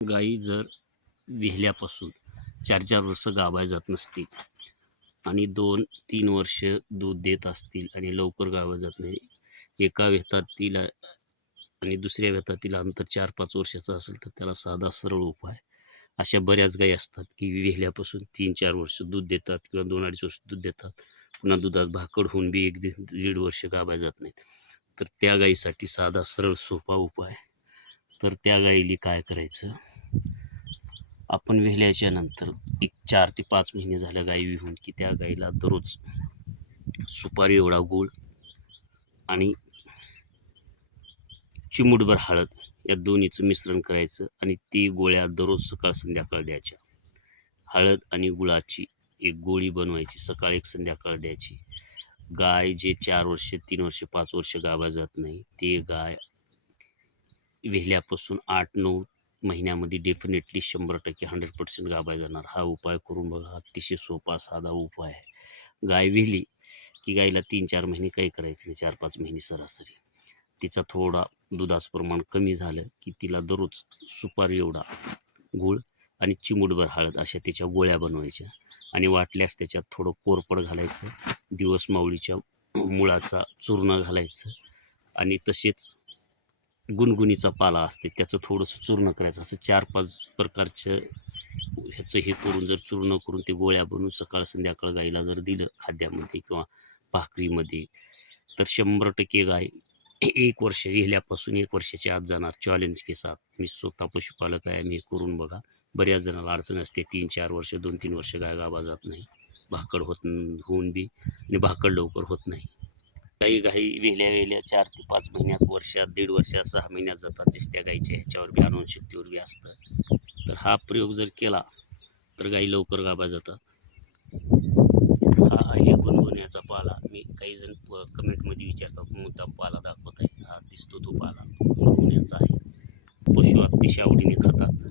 गाई जर विहिल्यापासून 4-4 वर्ष गाभाय जात नसतील आणि 2-3 वर्ष दूध देत असतील आणि लवकर गाभाय जात नाही, एका व्यतातील आणि दुसऱ्या व्यतातील अंतर 4-5 वर्षाचं असेल तर त्याला साधा सरळ उपाय. अशा बऱ्याच गायी असतात की विहिल्यापासून 3-4 वर्ष दूध देतात किंवा 2-2.5 वर्ष दूध देतात, पुन्हा दुधात भाकड होऊन बी 1-1.5 वर्ष गाभाय जात नाहीत. तर त्या गायीसाठी साधा सरळ सोपा उपाय. तर त्या गायीला काय करायचं, आपण विहिल्याच्या नंतर एक 4 ते 5 महिने झालं गाई विहून की त्या गाईला दररोज सुपारी एवढा गूळ आणि चिमूटभर हळद या दोन्हीचं मिश्रण करायचं आणि ती गोळ्या दररोज सकाळ संध्याकाळ द्यायच्या. हळद आणि गुळाची एक गोळी बनवायची, सकाळ एक संध्याकाळ द्यायची. गाय जे 4 वर्ष 3 वर्ष 5 वर्ष गाभा जात नाही ते गाय विहिल्यापासून 8-9 महिन्यामध्ये डेफिनेटली 100% 100% गाभाय जाणार. हा उपाय करून बघा, अतिशय सोपा साधा उपाय आहे. गाय विहिली की गायला 3-4 महिने काही करायचं नाही, 4-5 महिने सरासरी तिचा थोडा दुधाचं प्रमाण कमी झालं की तिला दररोज सुपारी एवढा गूळ आणि चिमूटभर हळद अशा त्याच्या गोळ्या बनवायच्या आणि वाटल्यास त्याच्यात थोडं कोरपड घालायचं, दिवस माऊलीच्या मुळाचा चूर्ण घालायचं आणि तसेच गुणगुणीचा पाला असते त्याचं थोडंसं चूर्ण करायचं. असं 4-5 प्रकारचं ह्याचं हे करून जर चूर्ण करून ते गोळ्या बनवून सकाळ संध्याकाळ गाईला जर दिलं खाद्यामध्ये किंवा भाकरीमध्ये तर 100% गाय 1 वर्ष विहिल्यापासून 1 वर्षाच्या आत जाणार. चॅलेंज के साथ. मी स्वतः पशुपालक आहे, मी करून बघा. बऱ्याच जणाला अडचण असते, 3-4 वर्ष 2-3 वर्ष गाय गाभा जात नाही, भाकड होऊन बी आणि भाकड लवकर होत नाही. काही गाई विहिल्या 4 ते 5 महिन्यात, वर्षात, 1.5 वर्षात, 6 महिन्यात जातात. जस त्या गाईच्या ह्याच्यावर बी अनुवंशिकतेवर बी असतं. तर हा प्रयोग जर केला तर गाई लवकर गाभा जातात. हा आहे गुणगुण्याचा पाला. मी काही जण कमेंटमध्ये विचारतात मुद्दाम पाला दाखवत आहे. हा दिसतो तो पाला गुणगुण्याचा आहे. पशु अतिशय आवडीने खातात.